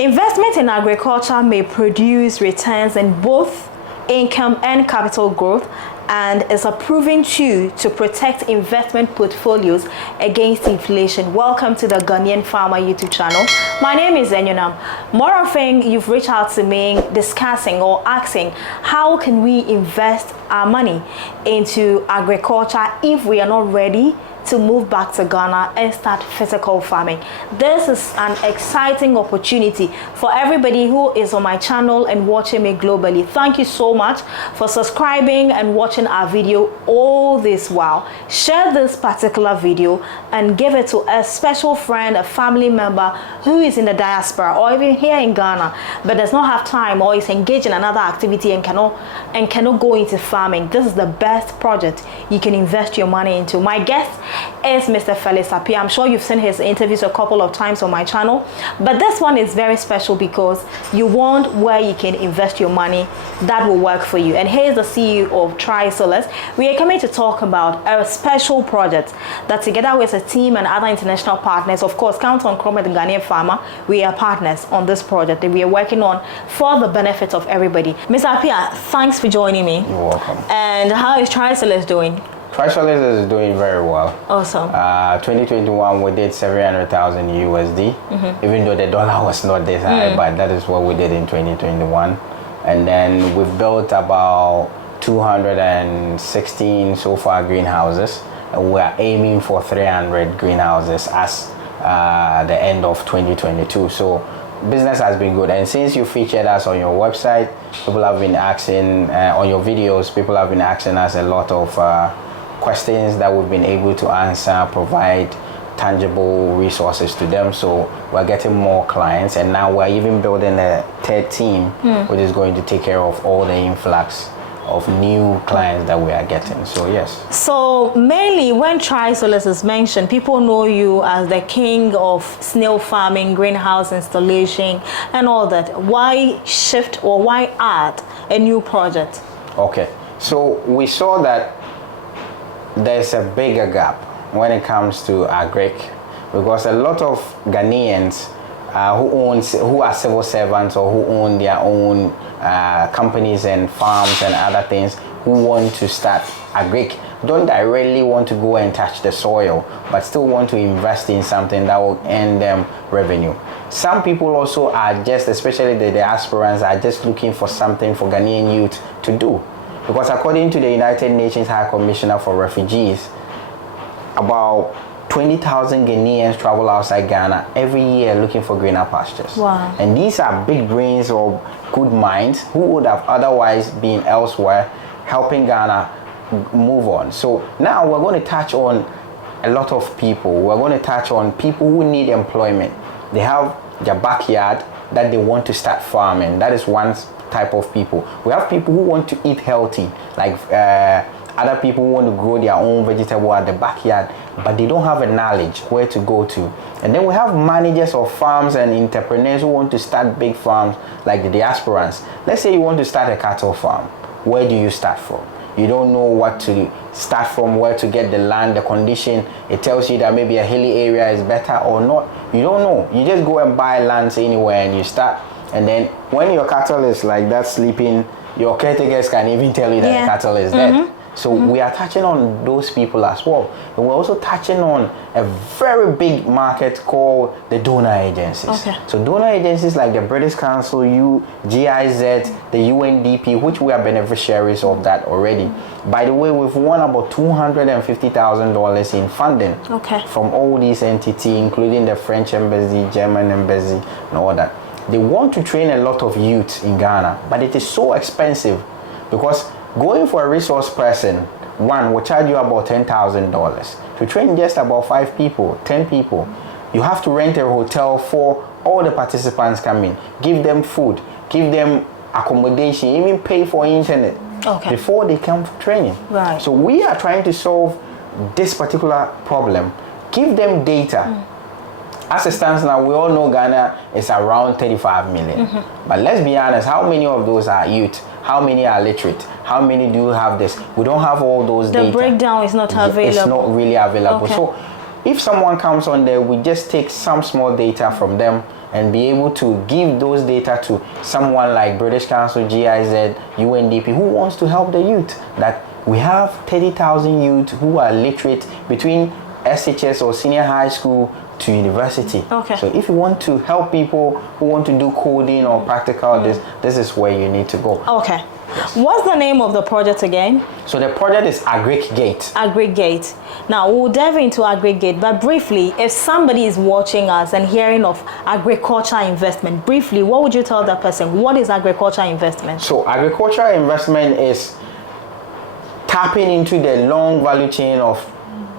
Investment in agriculture may produce returns in both income and capital growth, and is a proven tool to protect investment portfolios against inflation. Welcome to the Ghanaian Farmer YouTube channel. My name is Enyonam. More often, you've reached out to me discussing or asking, how can we invest our money into agriculture if we are not ready to move back to Ghana and start physical farming? This is an exciting opportunity for everybody who is on my channel and watching me globally. Thank you so much for subscribing and watching our video all this while. Share this particular video and give it to a special friend, a family member who is in the diaspora or even here in Ghana but does not have time or is engaged in another activity and cannot go into farming. This is the best project you can invest your money into. My guest is Mr. Felix Appiah. I'm sure you've seen his interviews a couple of times on my channel, but this one is very special because you want where you can invest your money that will work for you. And here's the CEO of Trisolus. We are coming to talk about a special project that, together with a team and other international partners, of course, count on Chrome, the Ghanaian Farmer, we are partners on this project that we are working on for the benefit of everybody. Mr. Appiah, thanks for joining me. You're welcome. And how is Trisolus doing? Trisolus is doing very well. Awesome. 2021 we did 700,000 USD, even though the dollar was not this high, but that is what we did in 2021. And then we've built about 216 so far greenhouses, and we are aiming for 300 greenhouses as the end of 2022. So business has been good, and since you featured us on your website, people have been asking on your videos, people have been asking us a lot of questions that we've been able to answer, provide tangible resources to them. So we're getting more clients, and now we're even building a third team which is going to take care of all the influx of new clients that we are getting. So yes. So mainly when Trisolus is mentioned, people know you as the king of snail farming, greenhouse installation and all that. Why shift or why add a new project? Okay, so we saw that there's a bigger gap when it comes to agric, because a lot of Ghanaians who are civil servants or who own their own companies and farms and other things, who want to start agric, don't directly want to go and touch the soil, but still want to invest in something that will earn them revenue. Some people also are just, especially the diasporans, are just looking for something for Ghanaian youth to do. Because according to the United Nations High Commissioner for Refugees, about 20,000 Ghanaians travel outside Ghana every year looking for greener pastures. Wow. And these are big brains or good minds who would have otherwise been elsewhere helping Ghana move on. So now we're going to touch on a lot of people. We're going to touch on people who need employment. They have their backyard that they want to start farming. That is one type of people. We have people who want to eat healthy, like other people who want to grow their own vegetable at the backyard, but they don't have a knowledge where to go to. And then we have managers of farms and entrepreneurs who want to start big farms, like the diasporans. Let's say you want to start a cattle farm. Where do you start from? You don't know what to start from, where to get the land, the condition. It tells you that maybe a hilly area is better or not. You don't know. You just go and buy lands anywhere and you start. And then when your cattle is like that sleeping, your caretakers can even tell you that the cattle is dead. So we are touching on those people as well. And we're also touching on a very big market called the donor agencies. Okay. So donor agencies like the British Council, GIZ, the UNDP, which we are beneficiaries of that already. By the way, we've won about $250,000 in funding from all these entities, including the French embassy, German embassy, and all that. They want to train a lot of youth in Ghana, but it is so expensive because going for a resource person, one will charge you about $10,000. To train just about 5 people, 10 people, you have to rent a hotel for all the participants coming, give them food, give them accommodation, even pay for internet before they come for training. Right. So we are trying to solve this particular problem, give them data. As it stands now, we all know Ghana is around 35 million. But let's be honest, how many of those are youth? How many are literate? How many do have this? We don't have all those data. The breakdown is not available. It's not really available. So if someone comes on there, we just take some small data from them and be able to give those data to someone like British Council, GIZ, UNDP, who wants to help the youth. That we have 30,000 youth who are literate between SHS or senior high school to university. Okay. So if you want to help people who want to do coding or practical, this is where you need to go. Okay. What's the name of the project again? So the project is Agric. Agric. Now we'll delve into Agric, but briefly, if somebody is watching us and hearing of agriculture investment, briefly, what would you tell that person? What is agriculture investment? So agriculture investment is tapping into the long value chain of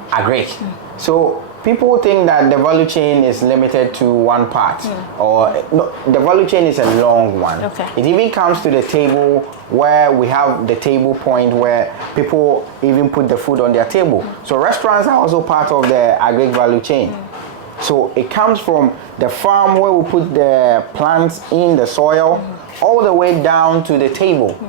agric. So people think that the value chain is limited to one part, or no, the value chain is a long one. Okay. It even comes to the table where we have the table point where people even put the food on their table. So restaurants are also part of the agric value chain. So it comes from the farm where we put the plants in the soil all the way down to the table.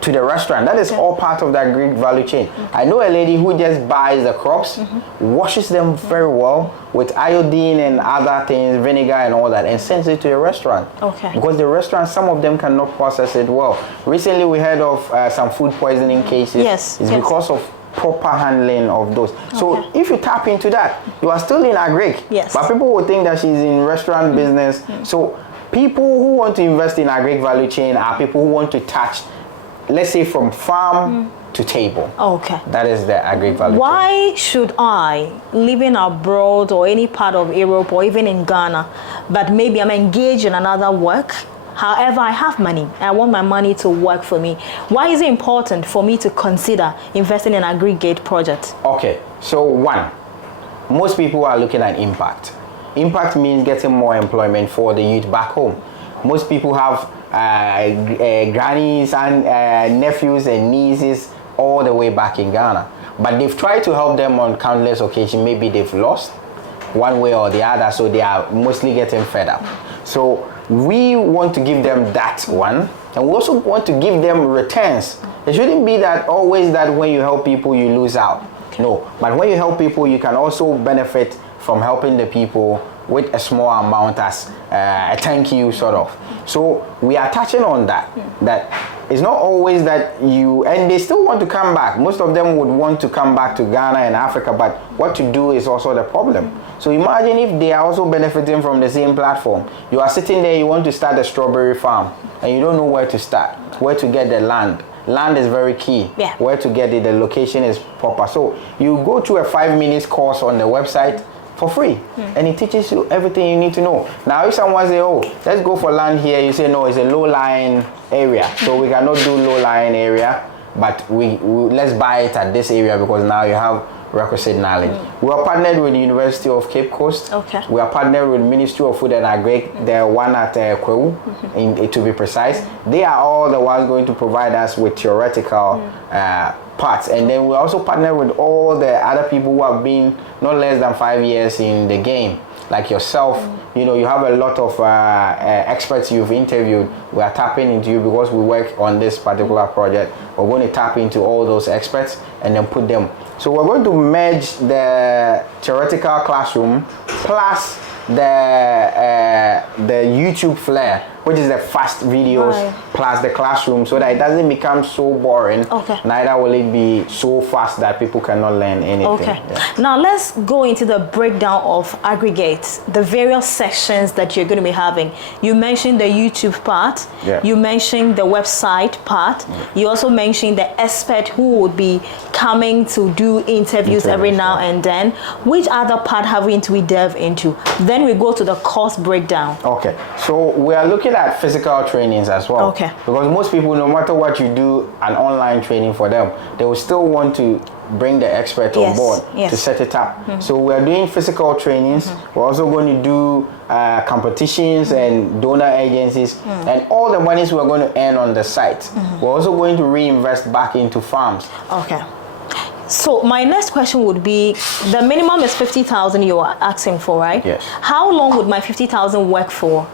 To the restaurant. That is all part of that agric value chain. I know a lady who just buys the crops, washes them very well with iodine and other things, vinegar and all that, and sends it to the restaurant. Okay. Because the restaurant, some of them cannot process it well. Recently we heard of some food poisoning cases. Yes. It's because of proper handling of those. So if you tap into that, you are still in agric. Yes. But people will think that she's in restaurant business. So people who want to invest in agric value chain are people who want to touch, let's say, from farm to table. Okay. That is the agric value chain. Why should I, living abroad or any part of Europe or even in Ghana, but maybe I'm engaged in another work, however, I have money, I want my money to work for me. Why is it important for me to consider investing in an aggregate project? Okay, so one, most people are looking at impact. Impact means getting more employment for the youth back home. Most people have grannies and nephews and nieces all the way back in Ghana, but they've tried to help them on countless occasions. Maybe they've lost one way or the other, so they are mostly getting fed up. So we want to give them that one, and we also want to give them returns. It shouldn't be that always that when you help people you lose out. No, but when you help people you can also benefit from helping the people with a small amount as a thank you sort of. So we are touching on that. That it's not always that you, and they still want to come back. Most of them would want to come back to Ghana and Africa, but what to do is also the problem. So imagine if they are also benefiting from the same platform. You are sitting there, you want to start a strawberry farm, and you don't know where to start, where to get the land. Land is very key. Yeah. Where to get it, the location is proper. So you go through a 5 minutes course on the website for free, and it teaches you everything you need to know. Now if someone say, oh, let's go for land here, you say no, it's a low-lying area, so we cannot do low-lying area, but we let's buy it at this area because now you have requisite knowledge. We are partnered with the University of Cape Coast. Okay. We are partnered with Ministry of Food and Agric, the one at Kwewu, to be precise. They are all the ones going to provide us with theoretical parts, and then we also partner with all the other people who have been not less than 5 years in the game, like yourself. You know, you have a lot of experts you've interviewed. We are tapping into you because we work on this particular project. We're going to tap into all those experts and then put them. So we're going to merge the theoretical classroom plus the YouTube flair, which is the fast videos, plus the classroom, so that it doesn't become so boring. Okay. Neither will it be so fast that people cannot learn anything. Okay. Yeah. Now let's go into the breakdown of aggregates, the various sections that you're going to be having. You mentioned the YouTube part. Yeah. You mentioned the website part. You also mentioned the expert who would be coming to do interviews every now and then. Which other part have we delve into? Then we go to the course breakdown. Okay, so we are looking at physical trainings as well. Okay. Because most people, no matter what you do, an online training for them, they will still want to bring the expert on board to set it up. So we are doing physical trainings. We're also going to do competitions and donor agencies, and all the monies we're going to earn on the site. We're also going to reinvest back into farms. Okay. So my next question would be, the minimum is 50,000 you are asking for, right? Yes. How long would my 50,000 work for?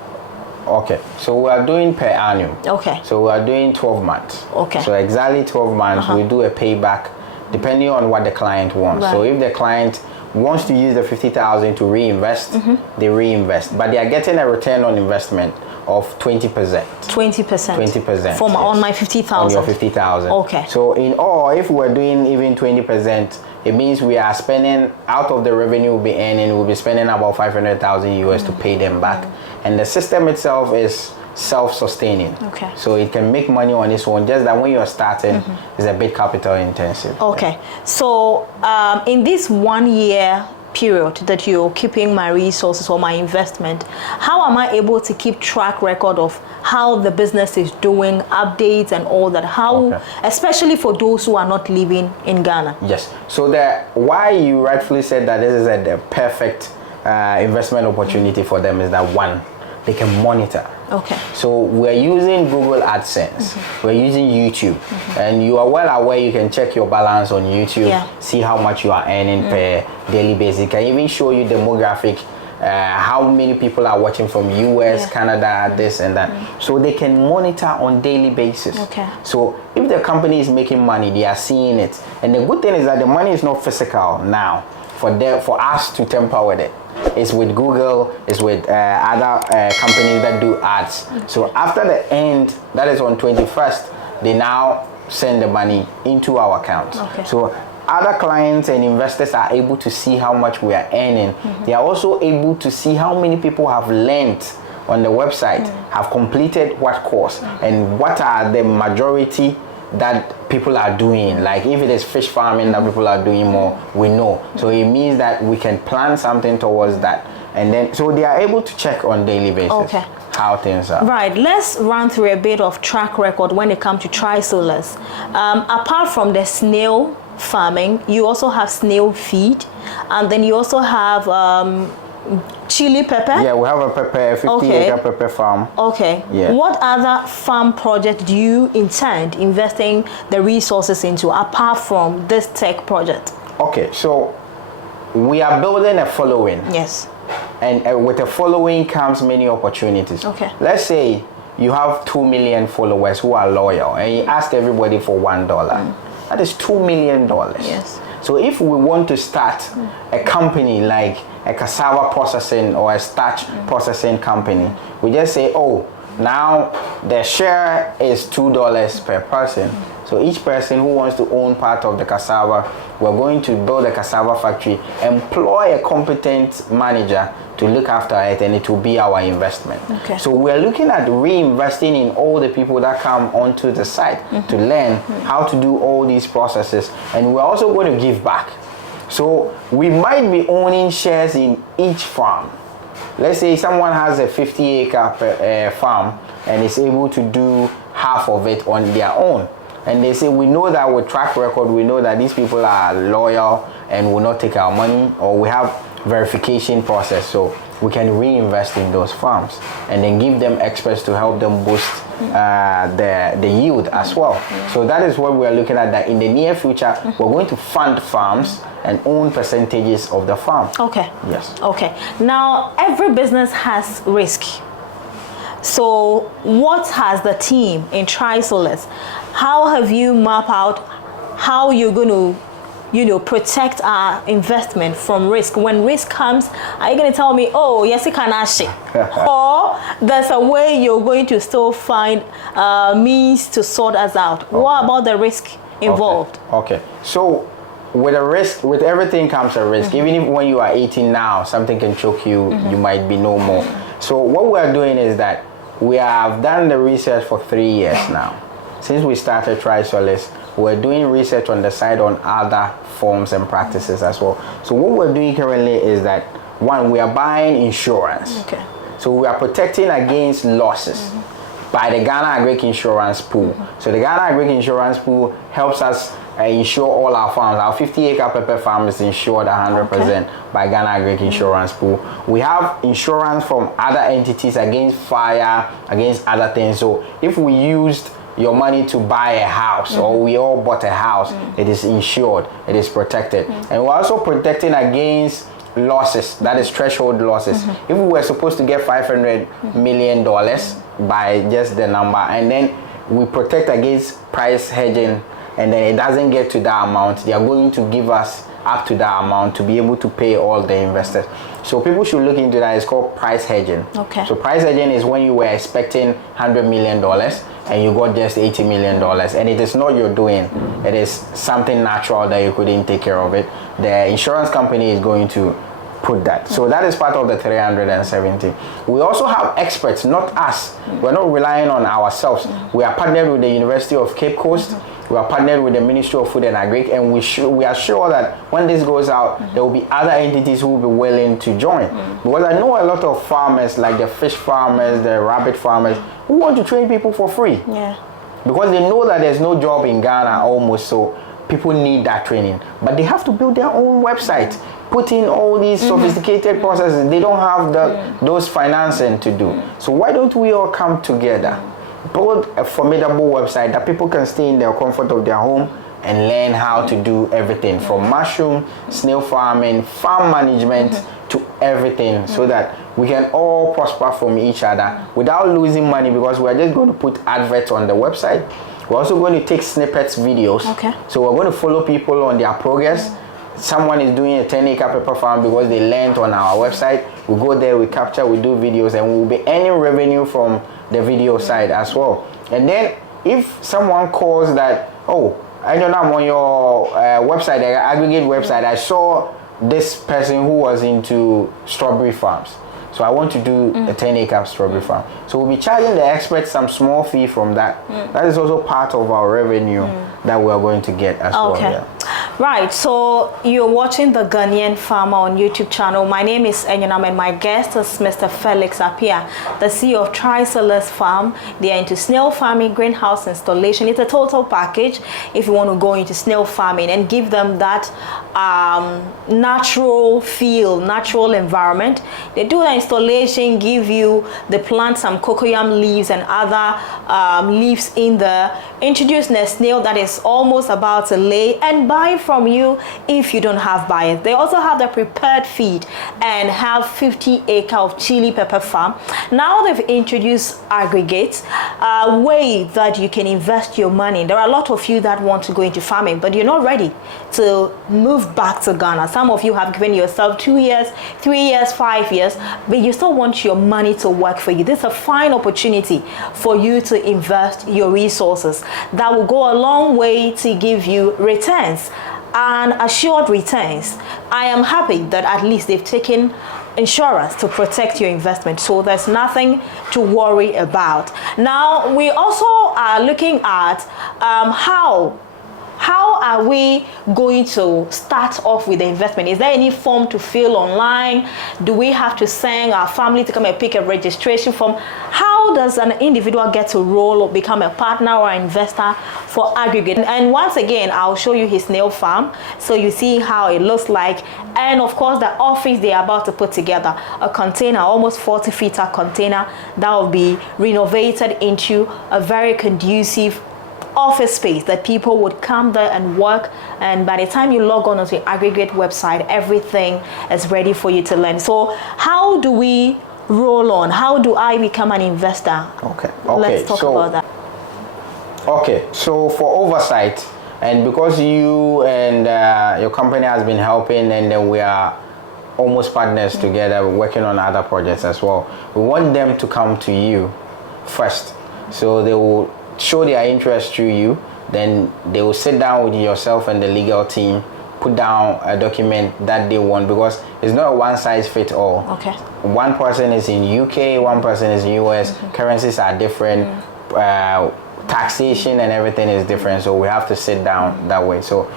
Okay, so we are doing per annum. Okay. So we are doing 12 months. Okay. So exactly 12 months, we do a payback depending on what the client wants. Right. So if the client wants to use the 50,000 to reinvest, they reinvest, but they are getting a return on investment of 20%. 20%. 20%. From on my 50,000. On your 50,000. Okay. So in all, if we're doing even 20%, it means we are spending out of the revenue we'll be earning, we'll be spending about 500,000 US to pay them back. And the system itself is self-sustaining. Okay. So it can make money on its own, just that when you're starting, it's a bit capital intensive. Okay. So in this 1 year period that you're keeping my resources or my investment, how am I able to keep track record of how the business is doing, updates and all that? How, especially for those who are not living in Ghana? Yes. So why you rightfully said that this is the perfect investment opportunity for them is that, one, they can monitor. Okay. So we're using Google AdSense, we're using YouTube, and you are well aware you can check your balance on YouTube, see how much you are earning per daily basis. It can even show you demographic, how many people are watching from US, Canada, this and that. So they can monitor on daily basis. Okay. So if the company is making money, they are seeing it. And the good thing is that the money is not physical now for us to tamper with it. It's with Google, it's with other companies that do ads. So after the end, that is on 21st, they now send the money into our account. Okay. So other clients and investors are able to see how much we are earning. They are also able to see how many people have learned on the website, have completed what course, and what are the majority that people are doing. Like if it is fish farming that people are doing more, we know. So it means that we can plan something towards that. And then, so they are able to check on daily basis how things are. Right, let's run through a bit of track record when it comes to tri-solars. Apart from the snail farming, you also have snail feed, and then you also have chili pepper. Yeah, we have a 50-acre pepper farm. Okay. Yeah. What other farm project do you intend investing the resources into apart from this tech project? Okay, so we are building a following. Yes. And with a following comes many opportunities. Okay. Let's say you have 2 million followers who are loyal, and you ask everybody for $1. That is $2 million. Yes. So if we want to start a company like a cassava processing or a starch processing company, we just say, oh, now the share is $2 per person. So each person who wants to own part of the cassava, we're going to build a cassava factory, employ a competent manager to look after it, and it will be our investment. Okay. So we're looking at reinvesting in all the people that come onto the site to learn how to do all these processes, and we're also going to give back. So we might be owning shares in each farm. Let's say someone has a 50-acre farm and is able to do half of it on their own. And they say, we know that with track record, we know that these people are loyal and will not take our money, or we have verification process, so we can reinvest in those farms and then give them experts to help them boost the yield as well. So that is what we are looking at, that in the near future, we're going to fund farms and own percentages of the farm. Okay. Yes. Okay. Now, every business has risk. So what has the team in tri-solars? How have you mapped out how you're going to, protect our investment from risk? When risk comes, are you going to tell me, oh, yes, it can actually, or there's a way you're going to still find means to sort us out? Okay. What about the risk involved? Okay. So with a risk, with everything comes a risk. Even if when you are 18 now, something can choke you, you might be no more. So what we are doing is that we have done the research for 3 years now. Since we started tri-solars, we're doing research on the side on other forms and practices as well. So what we're doing currently is that, one, we are buying insurance. Okay. So we are protecting against losses by the Ghana Agric Insurance Pool. So the Ghana Agric Insurance Pool helps us insure all our farms. Our 50-acre pepper farm is insured 100% by Ghana Agric Insurance Pool. We have insurance from other entities against fire, against other things. So if we used your money to buy a house, or we all bought a house, it is insured, it is protected. And we're also protecting against losses, that is threshold losses. If we were supposed to get $500 million by just the number, and then we protect against price hedging, and then it doesn't get to that amount, they are going to give us up to that amount to be able to pay all the investors. So people should look into that. It's called price hedging. Okay. So price hedging is when you were expecting $100 million and you got just $80 million, and it is not your doing. It is something natural that you couldn't take care of it. The insurance company is going to put that. So that is part of the 370. We also have experts, not us. We're not relying on ourselves. We are partnered with the University of Cape Coast. We are partnered with the Ministry of Food and Agric, and we are sure that when this goes out, there will be other entities who will be willing to join. Because I know a lot of farmers, like the fish farmers, the rabbit farmers, who want to train people for free. Yeah. Because they know that there's no job in Ghana almost, so people need that training. But they have to build their own website, put in all these sophisticated processes. They don't have those financing to do. So why don't we all come together, build a formidable website that people can stay in the comfort of their home and learn how to do everything from mushroom, snail farming, farm management to everything, so that we can all prosper from each other without losing money, because we're just going to put adverts on the website. We're also going to take snippets videos. Okay. So we're going to follow people on their progress. Someone is doing a 10-acre pepper farm because they learned on our website. We go there, we capture, we do videos, and we'll be earning revenue from the video side as well. And then if someone calls that, oh, I don't know, I'm on your website, the aggregate website, I saw this person who was into strawberry farms. So I want to do a 10-acre strawberry farm. So we'll be charging the experts some small fee from that. That is also part of our revenue that we are going to get as well. Okay. Yeah. Right, so you're watching the Ghanaian Farmer on YouTube channel. My name is Enyenam, and my guest is Mr. Felix Appiah, the CEO of Trisolus Farm. They are into snail farming, greenhouse installation. It's a total package if you want to go into snail farming and give them that natural feel, natural environment. They do the installation, give you the plant, some cocoyam leaves and other leaves in there, introduce the snail that is almost about to lay, and buy from you if you don't have buyers. They also have the prepared feed and have 50 acre of chili pepper farm. Now they've introduced aggregates, a way that you can invest your money. There are a lot of you that want to go into farming, but you're not ready to move back to Ghana. Some of you have given yourself 2 years, 3 years, 5 years, but you still want your money to work for you. This is a fine opportunity for you to invest your resources that will go a long way to give you returns and assured returns. I am happy that at least they've taken insurance to protect your investment, so there's nothing to worry about. Now we also are looking at how are we going to start off with the investment? Is there any form to fill online? Do we have to send our family to come and pick a registration form? How does an individual get to roll or become a partner or investor for aggregate? And once again, I'll show you his snail farm so you see how it looks like. And of course, the office they are about to put together, a container, almost 40 feet container that will be renovated into a very conducive office space that people would come there and work, and by the time you log on to the aggregate website, everything is ready for you to learn. So how do we roll on? How do I become an investor? Okay. Let's talk about that. Okay, so for oversight, and because you and your company has been helping, and then we are almost partners together working on other projects as well, we want them to come to you first. So they will show their interest through you, then they will sit down with yourself and the legal team, put down a document that they want, because it's not a one size fit all. Okay. One person is in UK, one person is in US, currencies are different, taxation and everything is different, so we have to sit down that way. So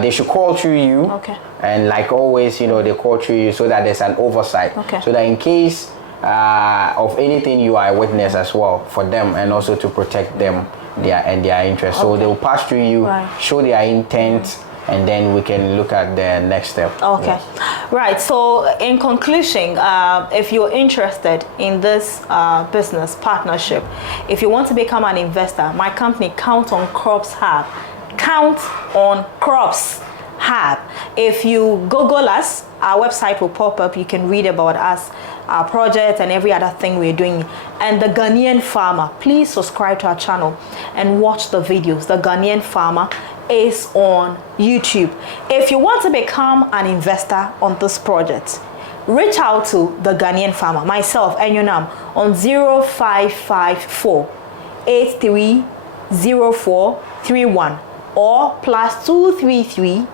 they should call through you, okay, and like always, you know, they call through you so that there's an oversight, okay, so that in case of anything, you are a witness as well for them, and also to protect them their interest. So they will pass through you, show their intent, and then we can look at the next step. Okay. Yes. Right. So in conclusion, if you're interested in this business partnership, if you want to become an investor, my company, Count on Crops Hub. Count on Crops Hub. If you Google us, our website will pop up. You can read about us, our project, and every other thing we're doing. And the Ghanaian Farmer, please subscribe to our channel and watch the videos. The Ghanaian Farmer is on YouTube. If you want to become an investor on this project, reach out to the Ghanaian farmer, myself, and Yonam, on 0554 830431 or +233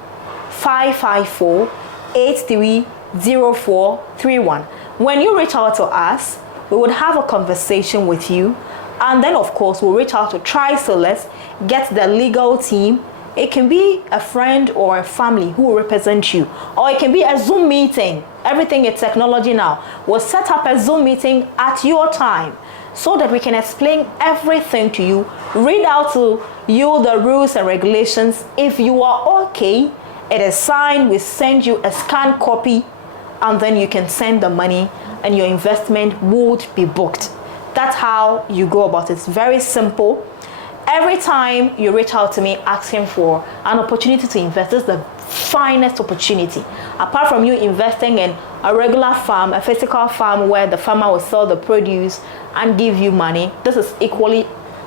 554 830431. When you reach out to us, we would have a conversation with you, and then of course we'll reach out to Trisolus, get the legal team. It can be a friend or a family who will represent you, or it can be a Zoom meeting. Everything is technology now. We'll set up a Zoom meeting at your time so that we can explain everything to you, read out to you the rules and regulations. If you are okay, it is signed, we send you a scanned copy, and then you can send the money and your investment would be booked. That's how you go about it. It's very simple. Every time you reach out to me asking for an opportunity to invest, this is the finest opportunity. Apart from you investing in a regular farm, a physical farm where the farmer will sell the produce and give you money, this is equally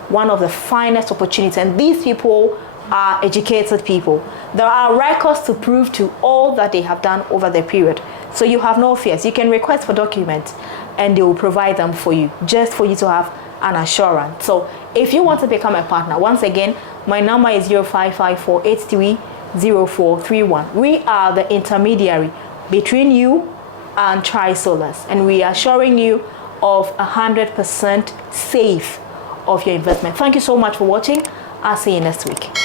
one of the finest opportunities. And these people are educated people. There are records to prove to all that they have done over the period. So you have no fears. You can request for documents and they will provide them for you, just for you to have an assurance. So if you want to become a partner, once again, my number is 0554 830431. We are the intermediary between you and Trisolus, and we are assuring you of 100% safe of your investment. Thank you so much for watching. I'll see you next week.